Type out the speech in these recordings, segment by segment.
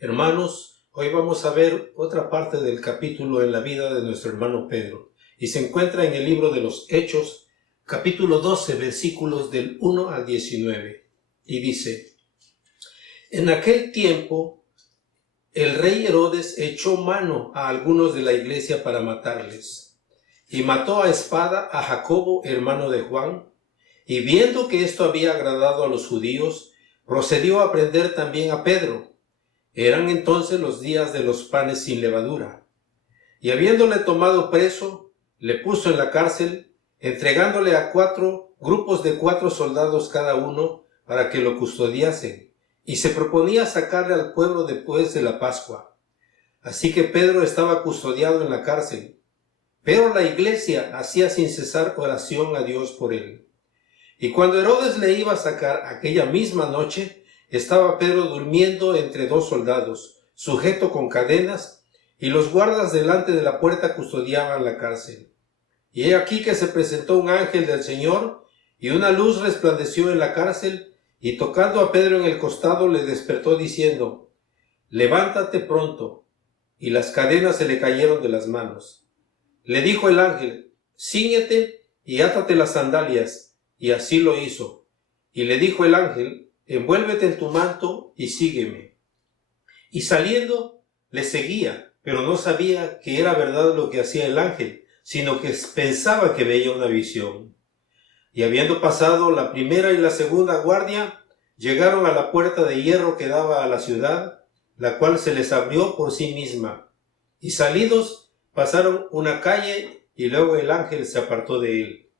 Hermanos, hoy vamos a ver otra parte del capítulo en la vida de nuestro hermano Pedro, y se encuentra en el libro de los Hechos, capítulo 12, versículos del 1 al 19, y dice: En aquel tiempo, el rey Herodes echó mano a algunos de la iglesia para matarles, y mató a espada a Jacobo, hermano de Juan, y viendo que esto había agradado a los judíos, procedió a prender también a Pedro. Eran entonces los días de los panes sin levadura. Y habiéndole tomado preso, le puso en la cárcel, entregándole a 4 grupos de 4 soldados cada uno para que lo custodiasen, y se proponía sacarle al pueblo después de la Pascua. Así que Pedro estaba custodiado en la cárcel, pero la iglesia hacía sin cesar oración a Dios por él. Y cuando Herodes le iba a sacar aquella misma noche, estaba Pedro durmiendo entre 2 soldados, sujeto con cadenas, y los guardas delante de la puerta custodiaban la cárcel. Y he aquí que se presentó un ángel del Señor, y una luz resplandeció en la cárcel, y tocando a Pedro en el costado le despertó diciendo: Levántate pronto. Y las cadenas se le cayeron de las manos. Le dijo el ángel: Cíñete y átate las sandalias. Y así lo hizo. Y le dijo el ángel: Envuélvete en tu manto y sígueme. Y saliendo, le seguía, pero no sabía que era verdad lo que hacía el ángel, sino que pensaba que veía una visión. Y habiendo pasado la primera y la segunda guardia, llegaron a la puerta de hierro que daba a la ciudad, la cual se les abrió por sí misma. Y salidos, pasaron una calle, y luego el ángel se apartó de él.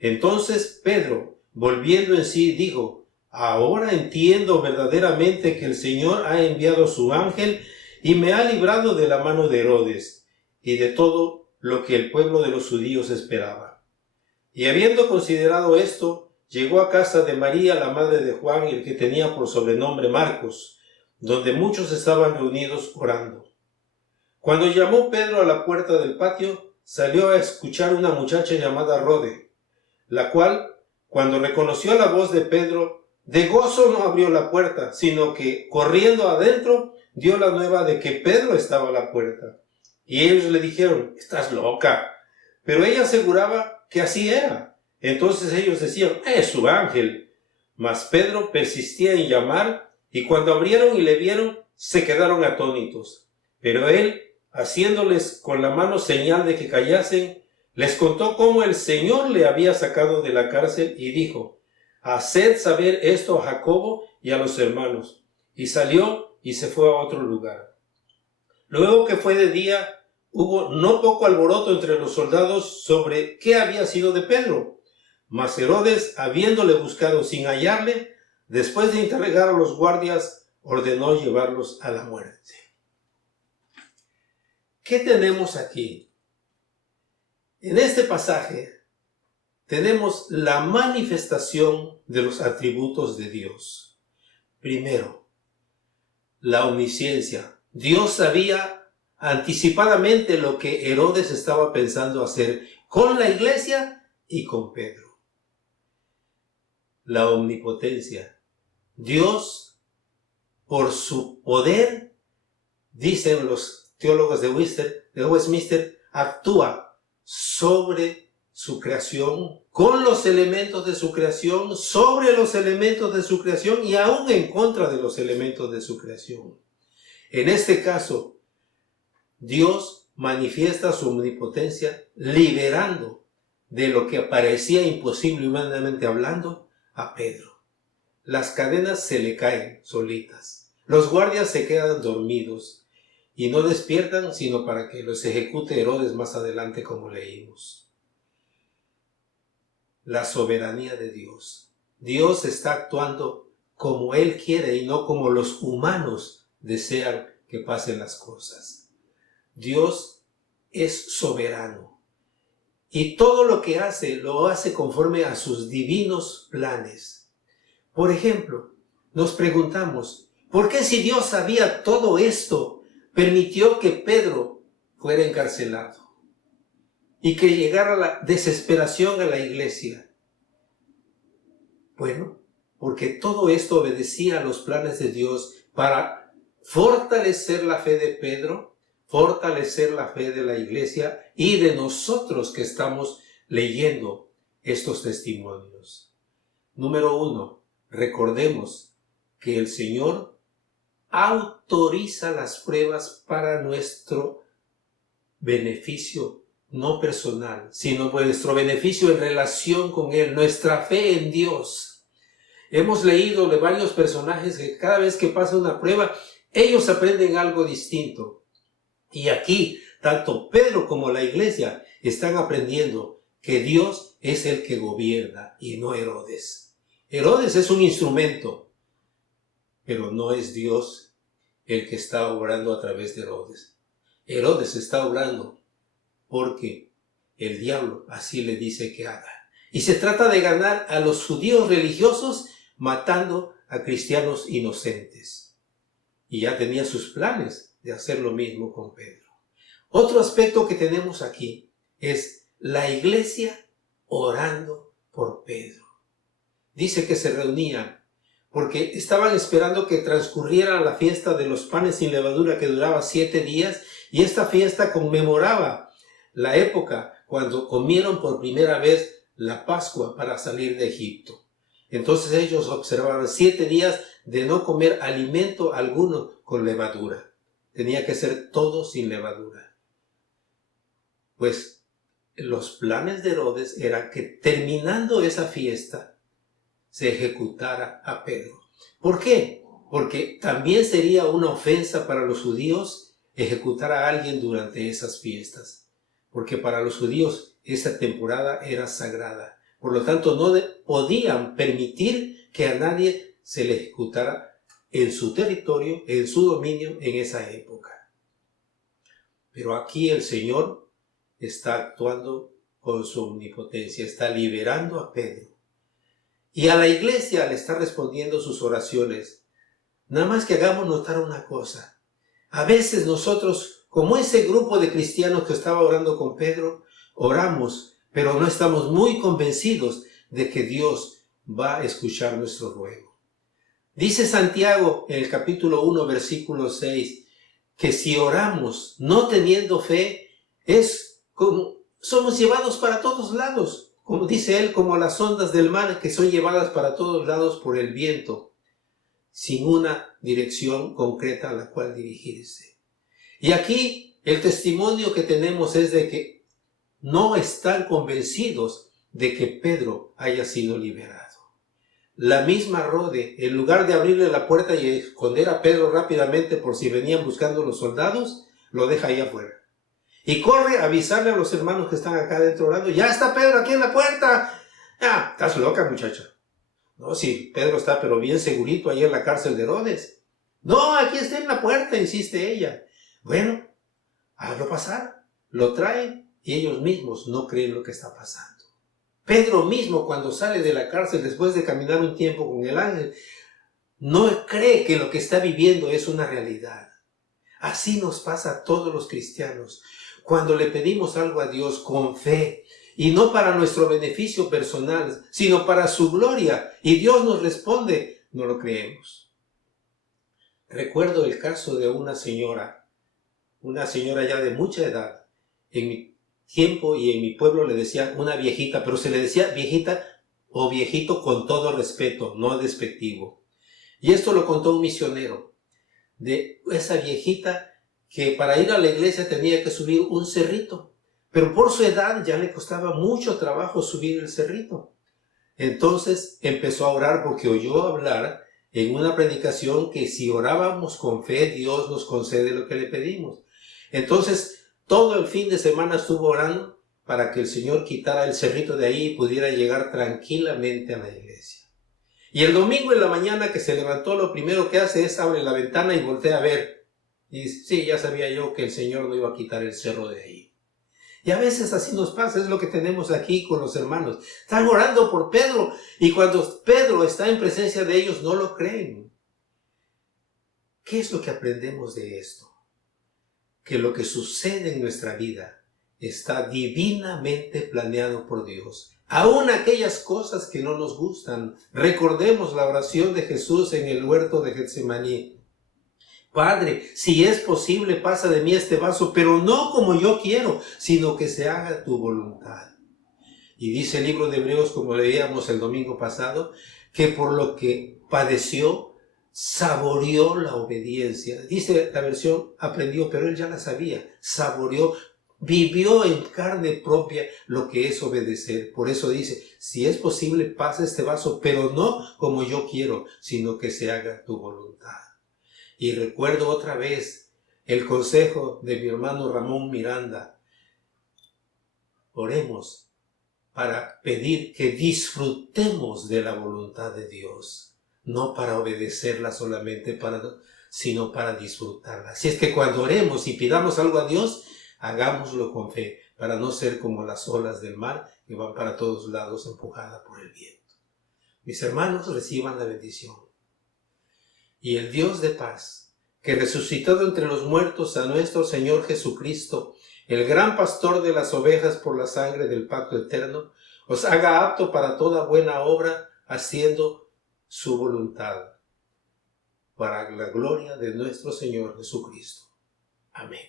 Entonces Pedro, volviendo en sí, dijo: Ahora entiendo verdaderamente que el Señor ha enviado su ángel y me ha librado de la mano de Herodes y de todo lo que el pueblo de los judíos esperaba. Y habiendo considerado esto, llegó a casa de María, la madre de Juan, el que tenía por sobrenombre Marcos, donde muchos estaban reunidos orando. Cuando llamó Pedro a la puerta del patio, salió a escuchar una muchacha llamada Rode, la cual, cuando reconoció la voz de Pedro, de gozo no abrió la puerta, sino que, corriendo adentro, dio la nueva de que Pedro estaba a la puerta. Y ellos le dijeron: Estás loca. Pero ella aseguraba que así era. Entonces ellos decían: Es su ángel. Mas Pedro persistía en llamar, y cuando abrieron y le vieron, se quedaron atónitos. Pero él, haciéndoles con la mano señal de que callasen, les contó cómo el Señor le había sacado de la cárcel y dijo: Haced saber esto a Jacobo y a los hermanos. Y salió y se fue a otro lugar. Luego que fue de día, hubo no poco alboroto entre los soldados sobre qué había sido de Pedro. Mas Herodes, habiéndole buscado sin hallarle, después de interrogar a los guardias, ordenó llevarlos a la muerte. ¿Qué tenemos aquí? En este pasaje tenemos la manifestación de los atributos de Dios. Primero, la omnisciencia. Dios sabía anticipadamente lo que Herodes estaba pensando hacer con la iglesia y con Pedro. La omnipotencia. Dios, por su poder, dicen los teólogos de Westminster, actúa sobre su creación, con los elementos de su creación, sobre los elementos de su creación y aún en contra de los elementos de su creación. En este caso, Dios manifiesta su omnipotencia liberando de lo que parecía imposible humanamente hablando a Pedro. Las cadenas se le caen solitas. Los guardias se quedan dormidos y no despiertan sino para que los ejecute Herodes más adelante, como leímos. La soberanía de Dios. Dios está actuando como Él quiere y no como los humanos desean que pasen las cosas. Dios es soberano y todo lo que hace lo hace conforme a sus divinos planes. Por ejemplo, nos preguntamos: ¿por qué, si Dios sabía todo esto, permitió que Pedro fuera encarcelado y que llegara la desesperación a la iglesia? Bueno, porque todo esto obedecía a los planes de Dios para fortalecer la fe de Pedro, fortalecer la fe de la iglesia y de nosotros que estamos leyendo estos testimonios. Número 1, recordemos que el Señor autoriza las pruebas para nuestro beneficio, no personal, sino nuestro beneficio en relación con Él, nuestra fe en Dios. Hemos leído de varios personajes que cada vez que pasa una prueba, ellos aprenden algo distinto. Y aquí, tanto Pedro como la iglesia están aprendiendo que Dios es el que gobierna y no Herodes. Herodes es un instrumento, pero no es Dios el que está obrando a través de Herodes. Herodes está obrando porque el diablo así le dice que haga. Y se trata de ganar a los judíos religiosos matando a cristianos inocentes. Y ya tenía sus planes de hacer lo mismo con Pedro. Otro aspecto que tenemos aquí es la iglesia orando por Pedro. Dice que se reunían porque estaban esperando que transcurriera la fiesta de los panes sin levadura que duraba 7 días, y esta fiesta conmemoraba la época cuando comieron por primera vez la Pascua para salir de Egipto. Entonces ellos observaban 7 días de no comer alimento alguno con levadura. Tenía que ser todo sin levadura. Pues los planes de Herodes eran que terminando esa fiesta se ejecutara a Pedro. ¿Por qué? Porque también sería una ofensa para los judíos ejecutar a alguien durante esas fiestas. Porque para los judíos esa temporada era sagrada. Por lo tanto, no podían permitir que a nadie se le ejecutara en su territorio, en su dominio, en esa época. Pero aquí el Señor está actuando con su omnipotencia, está liberando a Pedro. Y a la iglesia le está respondiendo sus oraciones. Nada más que hagamos notar una cosa. A veces nosotros, como ese grupo de cristianos que estaba orando con Pedro, oramos, pero no estamos muy convencidos de que Dios va a escuchar nuestro ruego. Dice Santiago en el capítulo 1, versículo 6, que si oramos no teniendo fe, es como somos llevados para todos lados. Como dice él, como las ondas del mar que son llevadas para todos lados por el viento, sin una dirección concreta a la cual dirigirse. Y aquí el testimonio que tenemos es de que no están convencidos de que Pedro haya sido liberado. La misma Rode, en lugar de abrirle la puerta y esconder a Pedro rápidamente por si venían buscando los soldados, lo deja ahí afuera. Y corre a avisarle a los hermanos que están acá adentro orando. ¡Ya está Pedro aquí en la puerta! ¡Ah, estás loca, muchacha! No, sí, Pedro está pero bien segurito ahí en la cárcel de Herodes. No, aquí está en la puerta, insiste ella. Bueno, hazlo pasar. Lo traen y ellos mismos no creen lo que está pasando. Pedro mismo, cuando sale de la cárcel después de caminar un tiempo con el ángel, no cree que lo que está viviendo es una realidad. Así nos pasa a todos los cristianos. Cuando le pedimos algo a Dios con fe, y no para nuestro beneficio personal, sino para su gloria, y Dios nos responde, no lo creemos. Recuerdo el caso de una señora ya de mucha edad. En mi tiempo y en mi pueblo le decían una viejita, pero se le decía viejita o viejito con todo respeto, no despectivo. Y esto lo contó un misionero, de esa viejita que para ir a la iglesia tenía que subir un cerrito, pero por su edad ya le costaba mucho trabajo subir el cerrito. Entonces empezó a orar porque oyó hablar en una predicación que si orábamos con fe, Dios nos concede lo que le pedimos. Entonces todo el fin de semana estuvo orando para que el Señor quitara el cerrito de ahí y pudiera llegar tranquilamente a la iglesia. Y el domingo en la mañana que se levantó, lo primero que hace es abre la ventana y voltea a ver. Y dice, sí, ya sabía yo que el Señor no iba a quitar el cerro de ahí. Y a veces así nos pasa, es lo que tenemos aquí con los hermanos. Están orando por Pedro y cuando Pedro está en presencia de ellos no lo creen. ¿Qué es lo que aprendemos de esto? Que lo que sucede en nuestra vida está divinamente planeado por Dios. Aún aquellas cosas que no nos gustan. Recordemos la oración de Jesús en el huerto de Getsemaní. Padre, si es posible, pasa de mí este vaso, pero no como yo quiero, sino que se haga tu voluntad. Y dice el libro de Hebreos, como leíamos el domingo pasado, que por lo que padeció, saboreó la obediencia. Dice la versión, aprendió, pero él ya la sabía, saboreó, vivió en carne propia lo que es obedecer. Por eso dice, si es posible, pasa este vaso, pero no como yo quiero, sino que se haga tu voluntad. Y recuerdo otra vez el consejo de mi hermano Ramón Miranda. Oremos para pedir que disfrutemos de la voluntad de Dios, no para obedecerla solamente, sino para disfrutarla. Así es que cuando oremos y pidamos algo a Dios, hagámoslo con fe, para no ser como las olas del mar que van para todos lados empujadas por el viento. Mis hermanos, reciban la bendición. Y el Dios de paz, que resucitado entre los muertos a nuestro Señor Jesucristo, el gran pastor de las ovejas por la sangre del pacto eterno, os haga apto para toda buena obra, haciendo su voluntad, para la gloria de nuestro Señor Jesucristo. Amén.